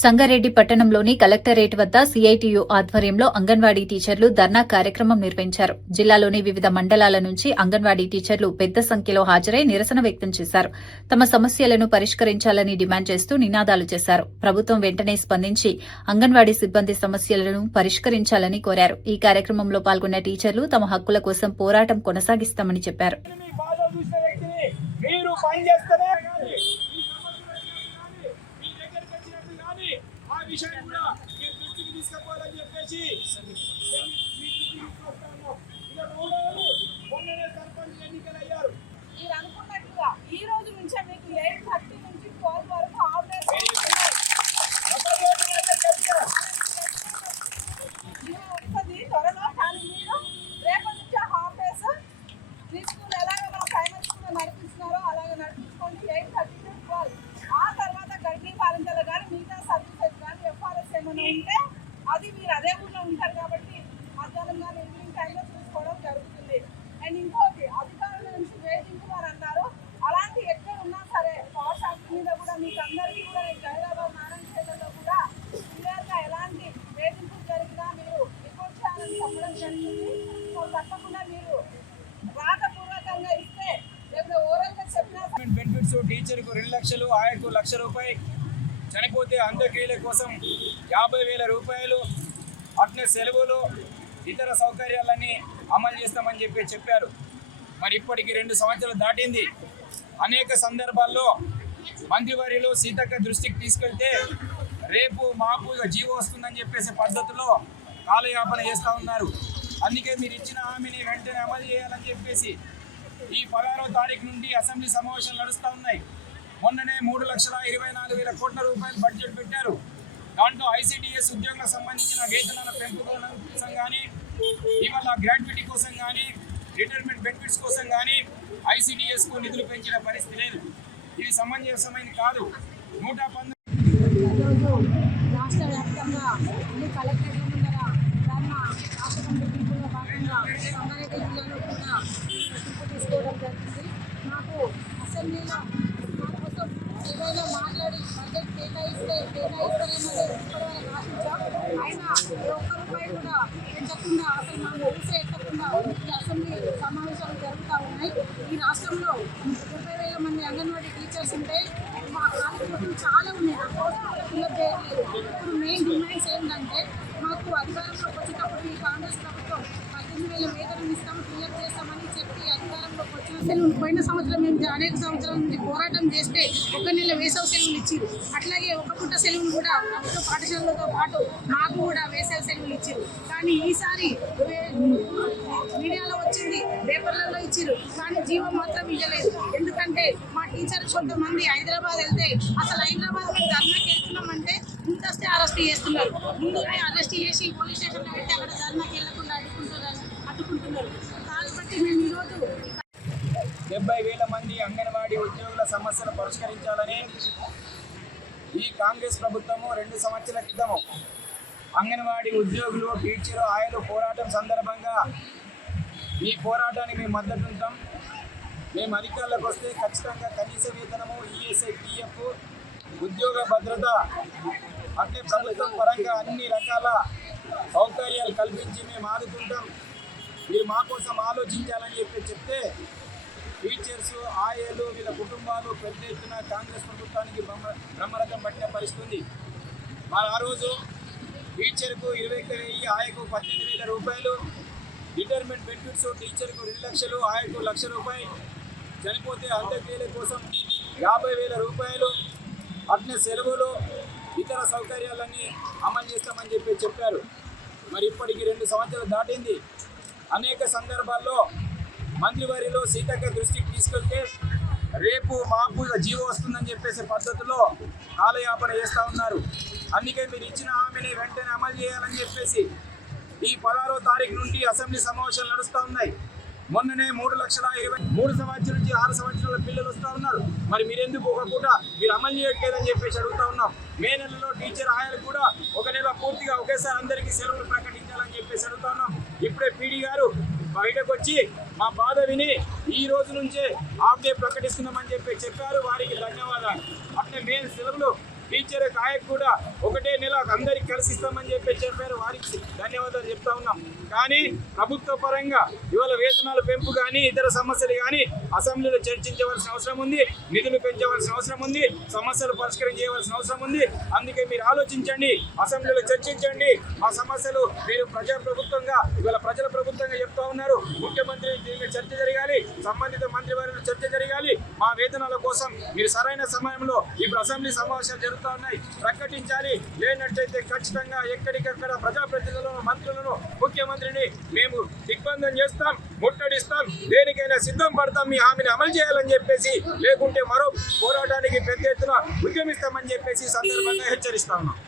సంగారెడ్డి పట్టణంలోని కలెక్టరేట్ వద్ద సీఐటియు ఆధ్వర్యంలో అంగన్వాడీ టీచర్లు ధర్నా కార్యక్రమం నిర్వహించారు. జిల్లాలోని వివిధ మండలాల నుంచి అంగన్వాడీ టీచర్లు పెద్ద సంఖ్యలో హాజరై నిరసన వ్యక్తం చేశారు. తమ సమస్యలను పరిష్కరించాలని డిమాండ్ చేస్తూ నినాదాలు చేశారు. ప్రభుత్వం వెంటనే స్పందించి అంగన్వాడీ సిబ్బంది సమస్యలను పరిష్కరించాలని కోరారు. ఈ కార్యక్రమంలో పాల్గొన్న టీచర్లు తమ హక్కుల కోసం పోరాటం కొనసాగిస్తామని చెప్పారు. విషయాన్ని కూడా మీరు దృష్టికి తీసుకుపోవాలని చెప్పేసి మొన్ననే సర్పంచ్ ఎన్నికలయ్యారు. మీరు అనుకున్నట్టుగా ఈ రోజు నుంచే మీకు 8:30 నుంచి 12 వరకు ఆఫ్డేస్ త్వరలో, కానీ మీరు రేపటి నుంచి హాఫ్ డేస్ మీ స్కూల్ ఎలాగ మన ప్రైమరీ స్కూల్ నడిపిస్తున్నారో అలాగే నడిపించుకోండి. 8:30 to 12. ఆ తర్వాత గర్భిణీ బాలింతలు కానీ మిగతా సర్వీసెస్ కానీ ఎఫ్ఆర్ఎస్ ఏమైనా ఉంటే అది మీరు అదే ఊళ్ళో ఉంటారు కాబట్టి మధ్యాహ్నం కానీ ఈవినింగ్ టైంలో చూసుకోవడం జరుగుతుంది. అండ్ ఇంకోటి అధికారుల నుంచి వేధింపులు అని అన్నారు. అలాంటి ఎక్కడ ఉన్నా సరే పవర్ షాప్ మీద కూడా మీకు అందరికీ కూడా హైదరాబాద్ నారాయణఖేడ్లో కూడా క్లియర్గా ఎలాంటి వేధింపులు జరిగినా మీరు రిపోర్ట్ చేయాలని చెప్పడం జరిగింది. సో తప్పకుండా మీరు రాతపూర్వకంగా ఇస్తే లేకపోతే ఓరల్గా చెప్పినా బెనిఫిట్స్ టీచర్కు 2 లక్షలు, ఆయకు 1 లక్ష రూపాయలు, చనిపోతే అంత్యక్రియల కోసం 50,000 రూపాయలు, అట్నే సెలవులు, ఇతర సౌకర్యాలన్నీ అమలు చేస్తామని చెప్పారు. మరి ఇప్పటికి 2 సంవత్సరాలు దాటింది. అనేక సందర్భాల్లో మంత్రివర్యులు సీతక్క దృష్టికి తీసుకెళ్తే రేపు మాకు జీవో వస్తుందని చెప్పేసి పద్ధతిలో కాలయాపన చేస్తూ ఉన్నారు. అందుకే మీరు ఇచ్చిన హామీని వెంటనే అమలు చేయాలని చెప్పేసి ఈ 16వ తారీఖు నుండి అసెంబ్లీ సమావేశాలు నడుస్తూ ఉన్నాయి. మొన్ననే 3,24,000 కోట్ల రూపాయలు బడ్జెట్ పెట్టారు. దాంట్లో ఐసిడిఎస్ ఉద్యోగులకు సంబంధించిన వేతనాల పెంపు కోసం కానీ, ఇవాళ గ్రాట్యుటీ కోసం కానీ, రిటైర్మెంట్ బెనిఫిట్స్ కోసం కానీ ఐసిడిఎస్కు నిధులు పెంచిన పరిస్థితి లేదు. ఇది సమంజసమైనది కాదు. 119 రాష్ట్ర వ్యాప్తంగా అన్ని కలెక్టర్ల ముందర ధర్నా రాష్ట్ర పిలుపులో భాగంగా సంగారెడ్డి జిల్లాలో కూడా పిలుపు తీసుకోవడం జరిగింది. మాకు అసెంబ్లీలో మా కోసం ఏదైనా మాట్లాడి బడ్జెట్ కేటాయిస్తారేమో ఇప్పటివరకు ఆశించాం. అయినా ఒక్క రూపాయి కూడా పెంచకుండా అసలు మాకు ఊసే ఎక్కకుండా ఈ అసెంబ్లీ సమావేశాలు జరుగుతూ ఉన్నాయి. ఈ రాష్ట్రంలో 30,000 మంది అంగన్వాడీ టీచర్స్ ఉంటే మా కార్యక్రమాలు చాలా ఉన్నాయి. ఆ పోస్టులు కూడా ఫిల్అప్ చేయట్లేదు. ఇప్పుడు మెయిన్ డిమాండ్స్ ఏంటంటే మాకు అధికారంలోకి వచ్చేటప్పుడు ఈ కాంగ్రెస్ ప్రభుత్వం 18,000 వేతనం ఇస్తాము, ఫిల్అప్ చేస్తామని చెప్పి అధికారంలోకి వచ్చిన సెలవులు పోయిన సంవత్సరం మేము అనేక సంవత్సరాల నుంచి పోరాటం చేస్తే 1 నెల వేసవి సెలవులు ఇచ్చారు. అట్లాగే ఒక పూట సెలవులు కూడా ప్రభుత్వ పాఠశాలలతో పాటు మాకు కూడా వేసవి సెలవులు ఇచ్చారు. కానీ ఈసారి మీడియాలో వచ్చింది, పేపర్లలో ఇచ్చారు, కానీ జీవం మాత్రం ఇవ్వలేదు. ఎందుకంటే మా టీచర్ కొంతమంది హైదరాబాద్ వెళ్తే అసలు హైదరాబాద్ మేము ధర్నాకి వెళ్తున్నామంటే ముందస్తే అరెస్ట్ చేస్తున్నారు. ముందునే అరెస్ట్ చేసి పోలీస్ స్టేషన్లో పెట్టి అక్కడ ధర్నాకి వెళ్లకుండా అడ్డుకుంటున్నారు. కాబట్టి మేము ఈరోజు 70,000 మంది అంగన్వాడీ ఉద్యోగుల సమస్యలు పరిష్కరించాలని ఈ కాంగ్రెస్ ప్రభుత్వము 2 సంవత్సరాల క్రితము అంగన్వాడీ ఉద్యోగులు, టీచరు, ఆయలు పోరాటం సందర్భంగా ఈ పోరాటానికి మేము మద్దతు ఉంటాం. మేము అధికారులకు వస్తే ఖచ్చితంగా కనీస వేతనము, ఈఎస్ఐ, పిఎఫ్, ఉద్యోగ భద్రత, అంటే ప్రభుత్వం పరంగా అన్ని రకాల సౌకర్యాలు కల్పించి మేము ఆదుకుంటాం. మీరు మా కోసం ఆలోచించాలని చెప్తే టీచర్స్, ఆయలు, వీళ్ళ కుటుంబాలు పెద్ద ఎత్తున కాంగ్రెస్ ప్రభుత్వానికి బ్రహ్మరథం పట్టిన పరిస్థితి ఉంది. మరి ఆ రోజు టీచర్కు 21,000, ఆయకు 18,000 రూపాయలు, రిటైర్మెంట్ బెనిఫిట్స్ టీచర్కు 2 లక్షలు, ఆయకు 1 లక్ష రూపాయలు, చనిపోతే అంత్యక్రియల కోసం 50,000 రూపాయలు, అట్నే సెలవులు, ఇతర సౌకర్యాలన్నీ అమలు చేస్తామని చెప్పారు. మరి ఇప్పటికి 2 సంవత్సరాలు దాటింది. అనేక సందర్భాల్లో మంత్రివర్యులు సీతక్క దృష్టికి తీసుకెళ్తే రేపు మాకు జీవో వస్తుందని చెప్పేసి పద్ధతిలో కాలయాపన చేస్తూ ఉన్నారు. అందుకే మీరు ఇచ్చిన హామీని వెంటనే అమలు చేయాలని చెప్పేసి ఈ 16వ తారీఖు నుండి అసెంబ్లీ సమావేశాలు నడుస్తూ ఉన్నాయి. మొన్ననే 3,20,000 సంవత్సరాల నుంచి 6 సంవత్సరాల పిల్లలు వస్తూ ఉన్నారు. మరి మీరెందుకు ఒక పూట మీరు అమలు చేయట్లేదని చెప్పేసి అడుగుతూ ఉన్నాం. మే నెలలో టీచర్ ఆయలు కూడా 1 నెల పూర్తిగా ఒకేసారి అందరికీ సెలవులు ప్రకటించాలని చెప్పేసి అడుగుతా ఉన్నాం. ఇప్పుడే పీడీ గారు బయటకు వచ్చి మా బాధ విని ఈ రోజు నుంచే హాఫ్ డే ప్రకటిస్తున్నామని చెప్పారు. వారికి ధన్యవాదాలు. అట్లే మే సెలవులు టీచర్ కాయకు కూడా ఒకటే నెల అందరికి కలిసి ఇస్తామని చెప్పారు. వారికి ధన్యవాదాలు చెప్తా ఉన్నాం. కానీ ప్రభుత్వ పరంగా ఇవాళ వేతనాల పెంపు కానీ ఇతర సమస్యలు కానీ అసెంబ్లీలో చర్చించవలసిన అవసరం ఉంది. నిధులు పెంచవలసిన అవసరం ఉంది. సమస్యలు పరిష్కారం చేయవలసిన అవసరం ఉంది. అందుకే మీరు ఆలోచించండి, అసెంబ్లీలో చర్చించండి. మా సమస్యలు మీరు ప్రజాప్రభుత్వంగా ఇవాళ ప్రజల ప్రభుత్వంగా చెప్తా ఉన్నారు. ముఖ్యమంత్రి దీని మీద చర్చ జరగాలి, సంబంధిత మంత్రివర్గంలో చర్చ జరగాలి. మా వేతనాల కోసం మీరు సరైన సమయంలో ఇప్పుడు అసెంబ్లీ సమావేశాలు జరుగుతూ ఉన్నాయి, ప్రకటించాలి. లేనట్టయితే ఖచ్చితంగా ఎక్కడికక్కడ ప్రజాప్రతినిధులను, మంత్రులను, ముఖ్యమంత్రిని మేము దిగ్బంధం చేస్తాం, ముట్టడిస్తాం, దేనికైనా సిద్ధం పడతాం. మీ హామీని అమలు చేయాలని చెప్పేసి, లేకుంటే మరో పోరాటానికి పెద్ద ఎత్తున ఉద్యమిస్తామని చెప్పేసి సందర్భంగా హెచ్చరిస్తా ఉన్నాం.